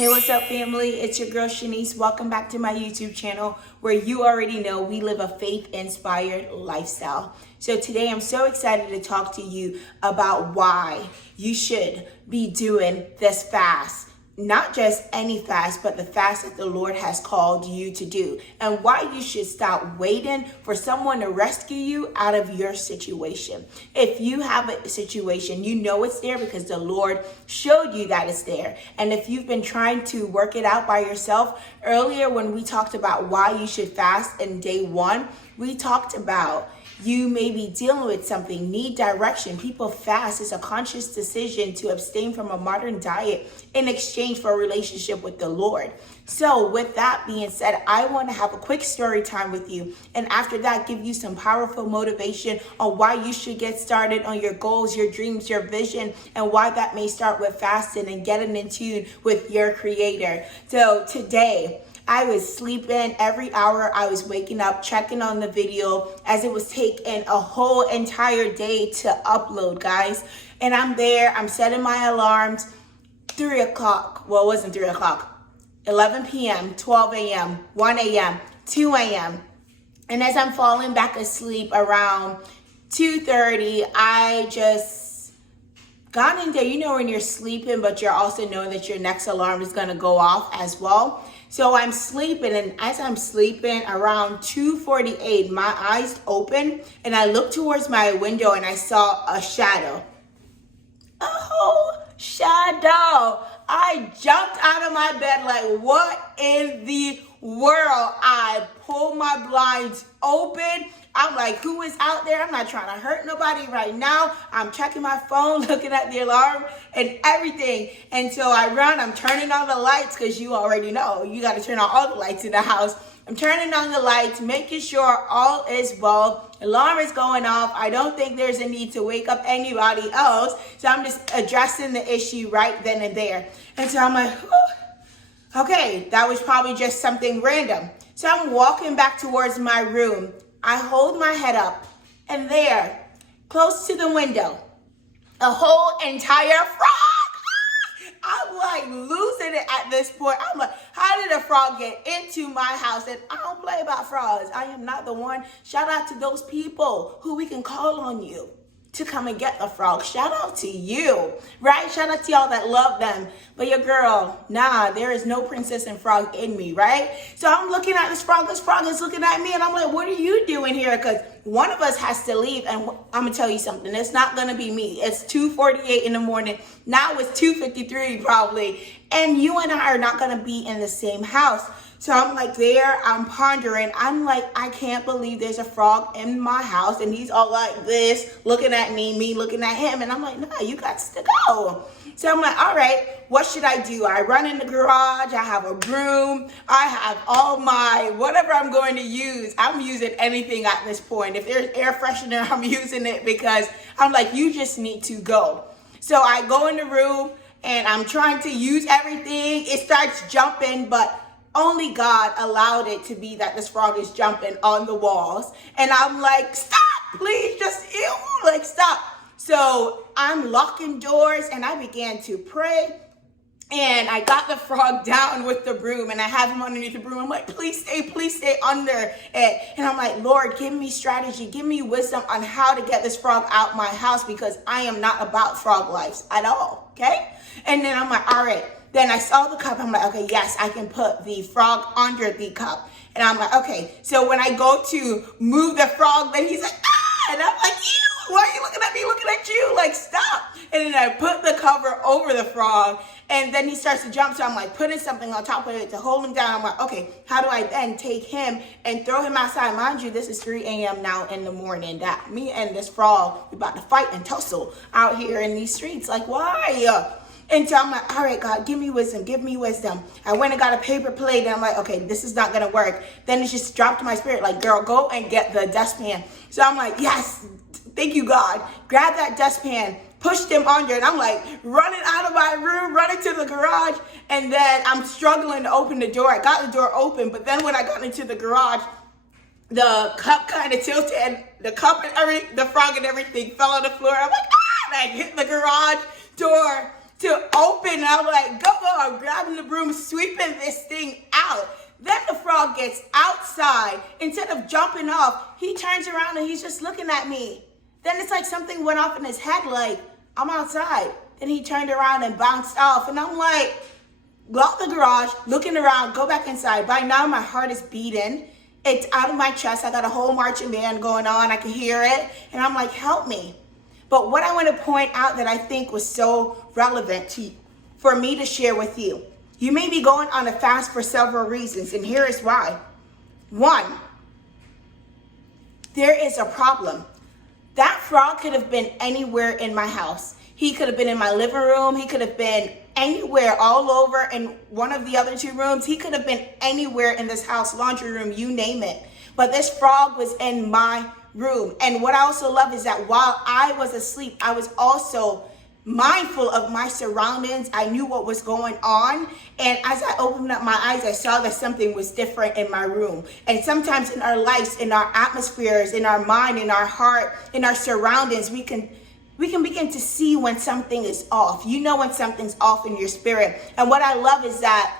Hey, what's up, family? It's your girl Shanice. Welcome back to my YouTube channel where you already know we live a faith-inspired lifestyle. So today I'm so excited to talk to you about why you should be doing this fast. Not just any fast, but the fast that the Lord has called you to do, and why you should stop waiting for someone to rescue you out of your situation. If you have a situation, you know it's there because the Lord showed you that it's there. And if you've been trying to work it out by yourself, earlier when we talked about why you should fast in day one, we talked about you may be dealing with something, need direction. People fast. It's a conscious decision to abstain from a modern diet in exchange for a relationship with the Lord. So with that being said, I want to have a quick story time with you. And after that, give you some powerful motivation on why you should get started on your goals, your dreams, your vision, and why that may start with fasting and getting in tune with your Creator. So today, I was sleeping every hour. I was waking up, checking on the video as it was taking a whole entire day to upload, guys. And I'm there, I'm setting my alarms, 3 o'clock. Well, it wasn't 3 o'clock. 11 p.m., 12 a.m., 1 a.m., 2 a.m. And as I'm falling back asleep around 2:30, I just got in there. You know when you're sleeping, but you're also knowing that your next alarm is going to go off as well. So I'm sleeping, and as I'm sleeping around 2:48, my eyes open, and I looked towards my window, and I saw a shadow. A whole shadow. I jumped out of my bed like, what in the world? I pulled my blinds open. I'm like, who is out there? I'm not trying to hurt nobody right now. I'm checking my phone, looking at the alarm and everything. And so I run, I'm turning on the lights because you already know you got to turn on all the lights in the house. I'm turning on the lights, making sure all is well. Alarm is going off. I don't think there's a need to wake up anybody else. So I'm just addressing the issue right then and there. And so I'm like, okay, that was probably just something random. So I'm walking back towards my room. I hold my head up, and there, close to the window, a whole entire frog. I'm like losing it at this point. I'm like, how did a frog get into my house? And I don't play about frogs. I am not the one. Shout out to those people who we can call on you to come and get the frog. Shout out to you, right? Shout out to y'all that love them. But your girl, nah, there is no princess and frog in me, right? So I'm looking at this frog is looking at me, and I'm like, what are you doing here? Because one of us has to leave, and I'm gonna tell you something. It's not gonna be me. It's 2:48 in the morning. Now it's 2:53 probably, and you and I are not gonna be in the same house. So I'm like there, I'm pondering. I'm like, I can't believe there's a frog in my house. And he's all like this, looking at me looking at him. And I'm like, nah, you got to go. So I'm like, all right, what should I do? I run in the garage. I have a broom. I have all my, whatever I'm going to use. I'm using anything at this point. If there's air freshener, I'm using it because I'm like, you just need to go. So I go in the room and I'm trying to use everything. It starts jumping, but only God allowed it to be that this frog is jumping on the walls. And I'm like, stop, please, just stop. So I'm locking doors, and I began to pray. And I got the frog down with the broom, and I have him underneath the broom. I'm like, please stay under it. And I'm like, Lord, give me strategy, give me wisdom on how to get this frog out my house, because I am not about frog lives at all, okay? And then I'm like, all right. Then I saw the cup. I'm like, okay, yes, I can put the frog under the cup. And I'm like, okay. So when I go to move the frog, then he's like, ah! And I'm like, ew, why are you looking at me, looking at you? Like, stop. And then I put the cover over the frog, and then he starts to jump. So I'm like putting something on top of it to hold him down. I'm like, okay, how do I then take him and throw him outside? Mind you, this is 3 a.m. now in the morning. That me and this frog, we about to fight and tussle out here in these streets. Like, why? And so I'm like, all right, God, give me wisdom, give me wisdom. I went and got a paper plate, and I'm like, okay, this is not going to work. Then it just dropped in my spirit, like, girl, go and get the dustpan. So I'm like, yes, thank you, God. Grab that dustpan, pushed him under, and I'm like running out of my room, running to the garage, and then I'm struggling to open the door. I got the door open, but then when I got into the garage, the cup kind of tilted, and the cup and everything, the frog and everything fell on the floor. I'm like, ah! And I hit the garage door. to open. And I'm like, go, I'm grabbing the broom, sweeping this thing out. Then the frog gets outside. Instead of jumping off, he turns around and he's just looking at me. Then it's like something went off in his head, like, I'm outside. Then he turned around and bounced off. And I'm like, lock the garage, looking around, go back inside. By now, my heart is beating. It's out of my chest. I got a whole marching band going on. I can hear it. And I'm like, help me. But what I want to point out that I think was so relevant for me to share with you. You may be going on a fast for several reasons, and here is why. One, there is a problem. That frog could have been anywhere in my house. He could have been in my living room. He could have been anywhere, all over in one of the other two rooms. He could have been anywhere in this house, laundry room, you name it. But this frog was in my room. And what I also love is that while I was asleep, I was also mindful of my surroundings. I knew what was going on. And as I opened up my eyes, I saw that something was different in my room. And sometimes in our lives, in our atmospheres, in our mind, in our heart, in our surroundings, we can begin to see when something is off. You know when something's off in your spirit. And what I love is that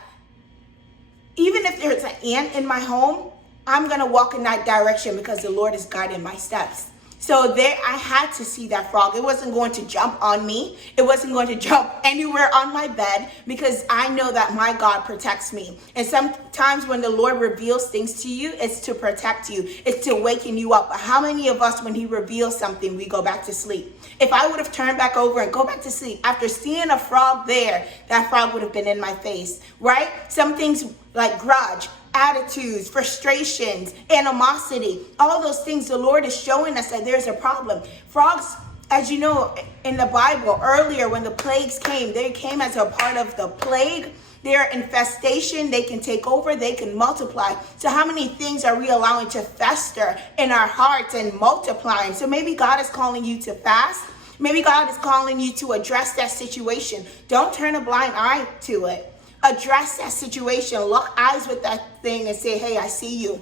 even if there's an ant in my home, I'm going to walk in that direction because the Lord is guiding my steps. So there, I had to see that frog. It wasn't going to jump on me. It wasn't going to jump anywhere on my bed because I know that my God protects me. And sometimes when the Lord reveals things to you, it's to protect you. It's to waken you up. But how many of us, when he reveals something, we go back to sleep? If I would have turned back over and go back to sleep after seeing a frog there, that frog would have been in my face, right? Some things like grudge, attitudes, frustrations, animosity, all those things, the Lord is showing us that there's a problem. Frogs, as you know, in the Bible, earlier when the plagues came, they came as a part of the plague. They're infestation. They can take over. They can multiply. So how many things are we allowing to fester in our hearts and multiplying? So maybe God is calling you to fast. Maybe God is calling you to address that situation. Don't turn a blind eye to it. Address that situation. Lock eyes with that thing and say, hey, I see you.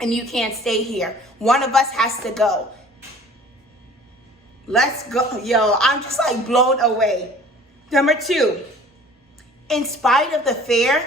And you can't stay here. One of us has to go. Let's go. Yo, I'm just like blown away. Number two, in spite of the fear,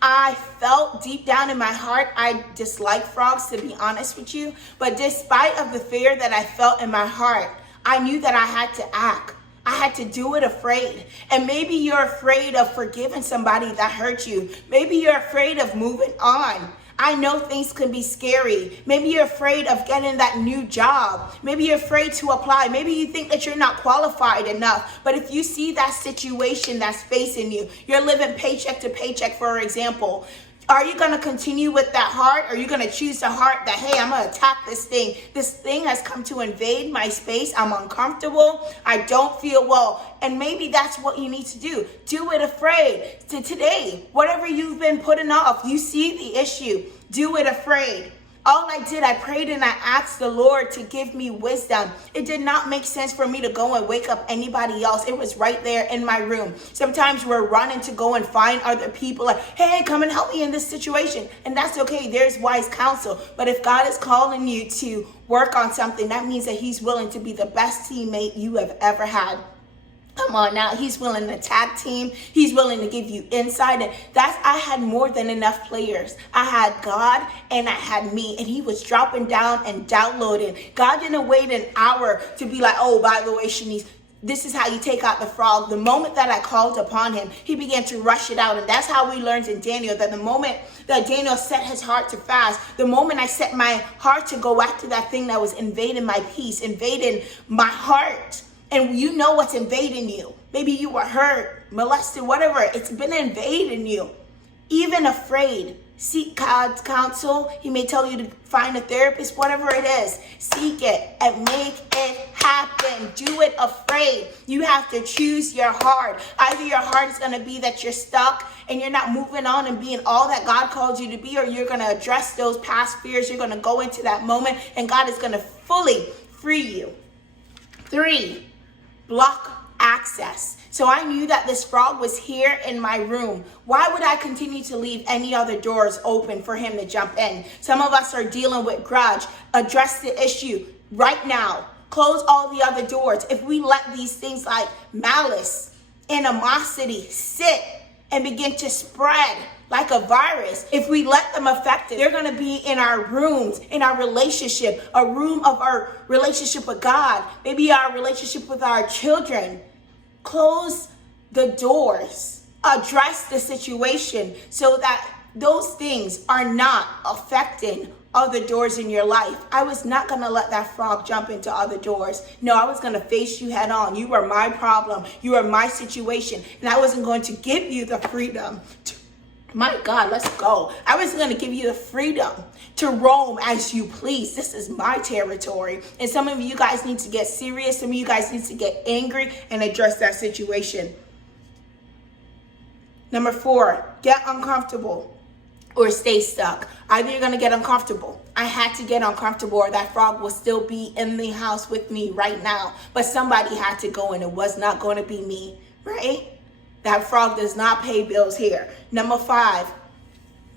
I felt deep down in my heart, I dislike frogs, to be honest with you. But despite of the fear that I felt in my heart, I knew that I had to act. I had to do it afraid. And maybe you're afraid of forgiving somebody that hurt you. Maybe you're afraid of moving on. I know things can be scary. Maybe you're afraid of getting that new job. Maybe you're afraid to apply. Maybe you think that you're not qualified enough. But if you see that situation that's facing you, you're living paycheck to paycheck, for example. Are you going to continue with that heart? Or are you going to choose the heart that, hey, I'm going to attack this thing. This thing has come to invade my space. I'm uncomfortable. I don't feel well. And maybe that's what you need to do. Do it afraid. To today, whatever you've been putting off, you see the issue. Do it afraid. All I did, I prayed and I asked the Lord to give me wisdom. It did not make sense for me to go and wake up anybody else. It was right there in my room. Sometimes we're running to go and find other people like, hey, come and help me in this situation. And that's okay. There's wise counsel. But if God is calling you to work on something, that means that he's willing to be the best teammate you have ever had. Come on now, he's willing to tag team. He's willing to give you insight. And I had more than enough players. I had God and I had me, and he was dropping down and downloading. God didn't wait an hour to be like, oh, by the way, Shanice, this is how you take out the frog. The moment that I called upon him, he began to rush it out. And that's how we learned in Daniel, that the moment that Daniel set his heart to fast, the moment I set my heart to go after that thing that was invading my peace, invading my heart. And you know what's invading you. Maybe you were hurt, molested, whatever. It's been invading you. Even afraid. Seek God's counsel. He may tell you to find a therapist, whatever it is. Seek it and make it happen. Do it afraid. You have to choose your heart. Either your heart is going to be that you're stuck and you're not moving on and being all that God called you to be, or you're going to address those past fears. You're going to go into that moment and God is going to fully free you. 3, block access. So I knew that this frog was here in my room. Why would I continue to leave any other doors open for him to jump in? Some of us are dealing with grudge. Address the issue right now. Close all the other doors. If we let these things like malice, animosity sit and begin to spread like a virus. If we let them affect it, they're going to be in our rooms, in our relationship, a room of our relationship with God, maybe our relationship with our children. Close the doors, address the situation so that those things are not affecting other doors in your life. I was not going to let that frog jump into other doors. No, I was going to face you head on. You were my problem. You were my situation. And I wasn't going to give you the freedom to, my God, let's go. I wasn't going to give you the freedom to roam as you please. This is my territory. And some of you guys need to get serious. Some of you guys need to get angry and address that situation. Number 4, get uncomfortable or stay stuck. Either you're going to get uncomfortable. I had to get uncomfortable or that frog will still be in the house with me right now. But somebody had to go and it was not going to be me, right? That frog does not pay bills here. Number 5,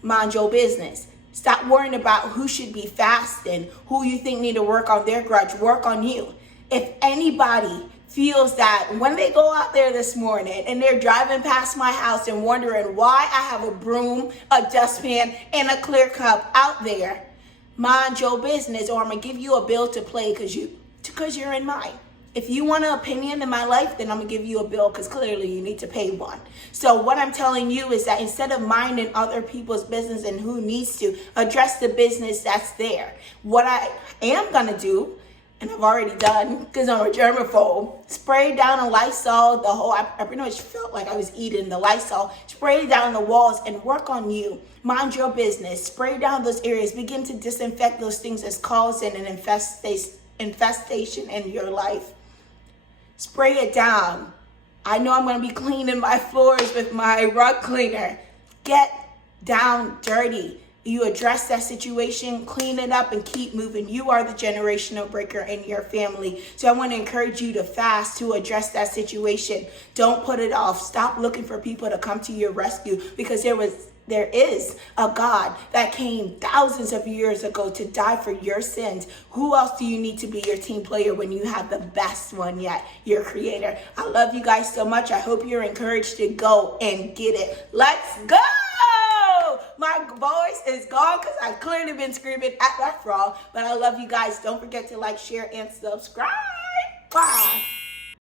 mind your business. Stop worrying about who should be fasting, who you think need to work on their grudge. Work on you. If anybody feels that when they go out there this morning and they're driving past my house and wondering why I have a broom, a dustpan, and a clear cup out there, mind your business, or I'm going to give you a bill to pay because you're in mine. If you want an opinion in my life, then I'm going to give you a bill because clearly you need to pay one. So what I'm telling you is that instead of minding other people's business and who needs to, address the business that's there. What I am going to do, and I've already done because I'm a germaphobe, spray down a Lysol, I pretty much felt like I was eating the Lysol, spray down the walls and work on you. Mind your business, spray down those areas, begin to disinfect those things that's causing an infestation in your life. Spray it down. I know I'm going to be cleaning my floors with my rug cleaner. Get down dirty. You address that situation, clean it up, and keep moving. You are the generational breaker in your family. So I want to encourage you to fast to address that situation. Don't put it off. Stop looking for people to come to your rescue because there is a God that came thousands of years ago to die for your sins. Who else do you need to be your team player when you have the best one yet, your creator? I love you guys so much. I hope you're encouraged to go and get it. Let's go! My voice is gone because I've clearly been screaming at that frog. But I love you guys. Don't forget to like, share, and subscribe. Bye.